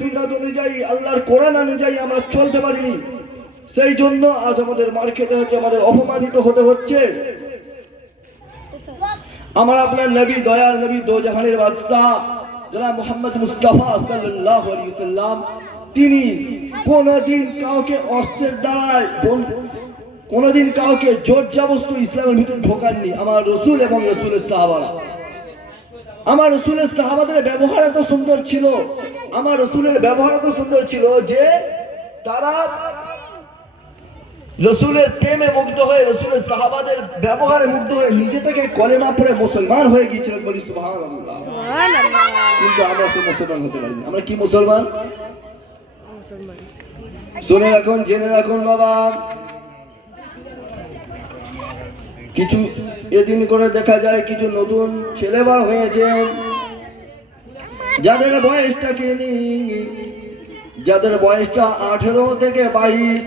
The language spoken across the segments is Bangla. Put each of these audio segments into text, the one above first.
সুন্নাত অনুযায়ী আল্লাহর কোরআন অনুযায়ী আমরা চলতে পারিনি, সেই জন্য আজ আমাদের মার খেতে হচ্ছে, আমাদের অপমানিত হতে হচ্ছে। আমার আপনার নবী, দয়ার নবী, দো জাহানের বাদশা জনাব মুহাম্মদ মুস্তাফা সাল্লাল্লাহু আলাইহি ওয়াসাল্লাম, তিনি কোনদিন কাউকে অস্ত্রের দ্বারায়, কোনদিন কাউকে জোর জবরদস্তি ইসলামের ভিতরে ঢোকাননি। আমার রাসূল এবং রাসূলের সাহাবারা, আমার রাসূলের সাহাবাদের ব্যবহার এত সুন্দর ছিল, আমার রাসূলের ব্যবহার এত সুন্দর ছিল যে তারা রাসূলের প্রেমে মুগ্ধ হয়ে, রাসূলের সাহাবাদের ব্যবহারে মুগ্ধ হয়ে নিজে থেকে কলেমা পড়ে মুসলমান হয়ে গিয়েছিলেন। বলি সুবহানাল্লাহ। কিন্তু আমরা সে মুসলমান হতে পারিনি। আমরা কি মুসলমান? শুনে রাখুন, জেনে রাখুন বাবা, কিছু এদিন করে দেখা যায় কিছু নতুন ছেলেবার হয়েছে, যাদের বয়সটা কিনি, যাদের বয়সটা 18 থেকে 22,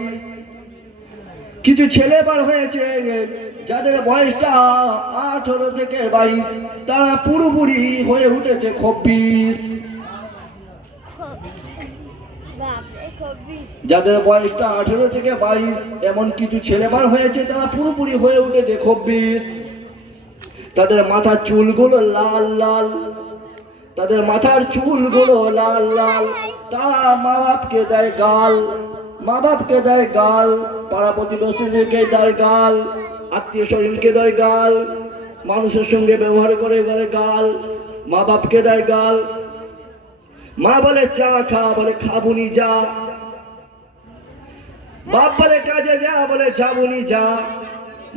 কিছু ছেলে বার হয়েছে যাদের বয়সটা 18 থেকে 22, তারা পুরোপুরি হয়ে উঠেছে 26। যাদের বয়সটা 18 থেকে 22, এমন কিছু ছেলে বার হয়েছে তারা পুরোপুরি হয়ে উঠেছে 26। তাদের মাথার চুলগুলো লাল লাল, তাদের মাথার চুলগুলো লাল লাল, তারা মা বাপকে দেয় গাল, মা বাপকে দেয় গাল, পাড়া প্রতিবেশীকে দেয় গাল, আত্মীয় স্বজনকে দেয় গাল, মানুষের সঙ্গে ব্যবহার করে গাল, মা বাপকে দেয় গাল। মা বলে চা খা, বলে খাবুনি যা। বাপ বলে কাজে যা, বলে যাবুনি যা।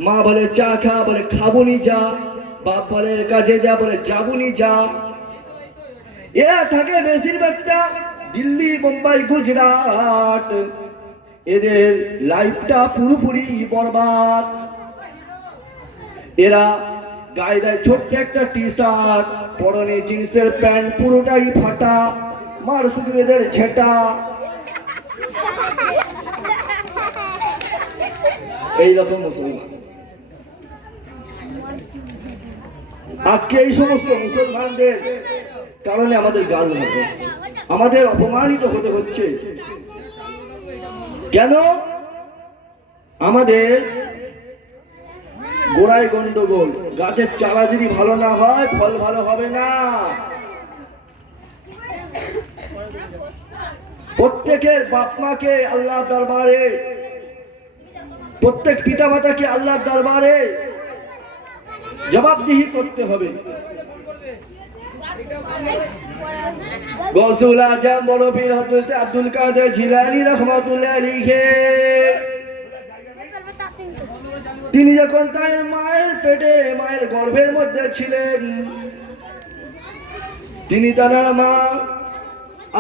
মা বলে চা খা, বলে খাবুনি যা। বাপ বলে কাজে যা, বলে যাবুনি যা। এরা থাকে বেশিরভাগটা দিল্লি, মুম্বাই, গুজরাট। এদের লাইফটা পুরোপুরি বরবাদ। এরা গায়ে দেয় ছোট্ট একটা টি শার্ট, পরনে জিন্সের প্যান্ট, পুরোটাই ফাটা, মার শুধু এদের ঝেঁটা। এইরকম মুসলমান। আজকে এই সমস্ত মুসলমানদের কারণে আমাদের গাল হচ্ছে, আমাদের অপমানিত হতে হচ্ছে। কেন? আমাদের গোড়ায় গন্ডগোল। গাছের চারা যদি ভালো না হয়, ফল ভালো হবে না। প্রত্যেকের বাপ মাকে আল্লাহর দরবারে, প্রত্যেক পিতা মাতাকে আল্লাহর দরবারে জবাবদিহি করতে হবে। গৌসুল আজম বড় পীর হযরত আব্দুল কাদের জিলানী রাহমাতুল্লাহ আলাইহি, তিনি যখন তার মায়ের পেটে, মায়ের গর্ভের মধ্যে ছিলেন, তিনি তার মা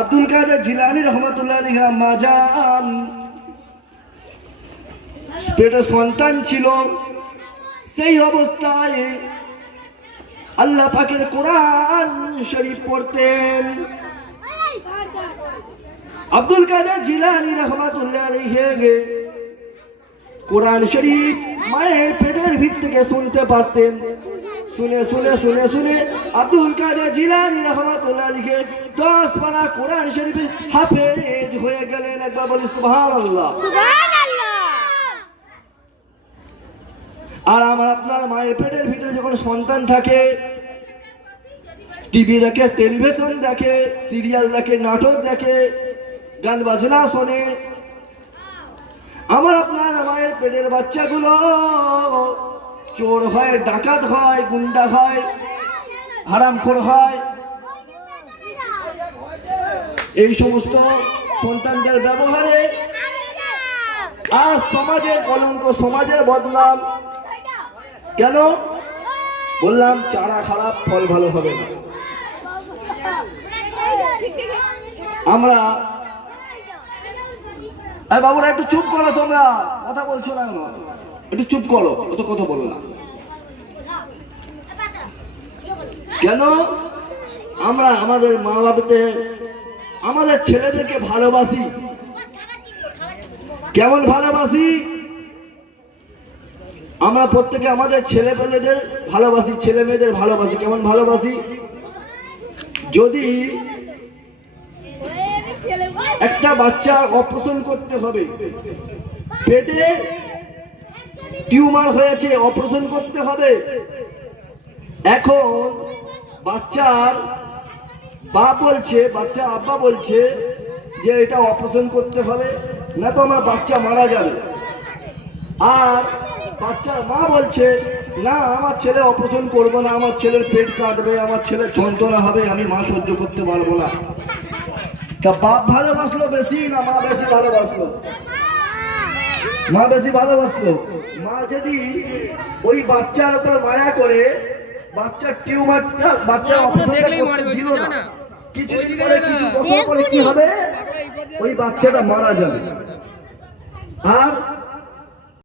আব্দুল কাদের জিলানী রাহমাতুল্লাহ আলাইহি মা জান পেটে সন্তান ছিল। সেই অবস্থায় আল্লাহ পাকের কোরআন শরীফ পড়তেন। আব্দুল কাদের জিলানী রাহমাতুল্লাহ আলাইহি কোরআন শরীফ মায়ের পেটের ভিতর থেকে শুনতে পারতেন। শুনে শুনে শুনে শুনে আব্দুল কাদের জিলানী রাহমাতুল্লাহ আলাইহি 10 পারা কোরআন শরীফের হাফেজ হয়ে গেলেন। একবার বলি সুবহানাল্লাহ। সুবহানাল্লাহ। আর আমার আপনার মায়ের পেটের ভিতরে যখন সন্তান থাকে, টিভি দেখে, টেলিভিশন দেখে, সিরিয়াল দেখে, নাটক দেখে, গান বাজনা শোনে। আমার আপনার মায়ের পেটের বাচ্চাগুলো চোর হয়, ডাকাত হয়, গুন্ডা হয়, হারামখোর হয়। এই সমস্ত সন্তানদের ব্যবহারে আজ সমাজের কলঙ্ক, সমাজের বদনাম। কেন? বললাম চারা খারাপ, ফল ভালো হবে না। আমরা বাবুরা একটু চুপ করো, তোমরা কথা বলছো না, একটু চুপ করো, অত কথা বলো না। কেন? আমরা আমাদের মা বাবাদের, আমাদের ছেলেদেরকে ভালোবাসি। কেমন ভালোবাসি? আমরা প্রত্যেকে আমাদের ছেলে পেলেদের ভালোবাসি, ছেলে মেয়েদের ভালোবাসি। কেমন ভালোবাসি? যদি একটা বাচ্চা অপারেশন করতে হবে, পেটে টিউমার হয়েছে, অপারেশন করতে হবে। এখন বাচ্চার বাপ বলছে, বাচ্চা আব্বা বলছে যে এটা অপারেশন করতে হবে, না তো আমার বাচ্চা মারা যাবে। আর বাচ্চার মা বলছে না, আমার ছেলে অপারেশন করবো না, আমার ছেলের পেট কাটবে, আমার ছেলের যন্ত্রণা হবে, আমি মা সহ্য করতে পারবো না। তা বাপ ভালোবাসলো বেশি না মা বেশি ভালোবাসলো? মা বেশি ভালোবাসলো। মা যদি ওই বাচ্চার উপর মায়া করে বাচ্চার টিউমারটা, বাচ্চার অপারেশনটা করতে দিল না, কিছুদিন পরে কিছু বছর পরে কি হবে? ওই বাচ্চাটা মারা যাবে। আর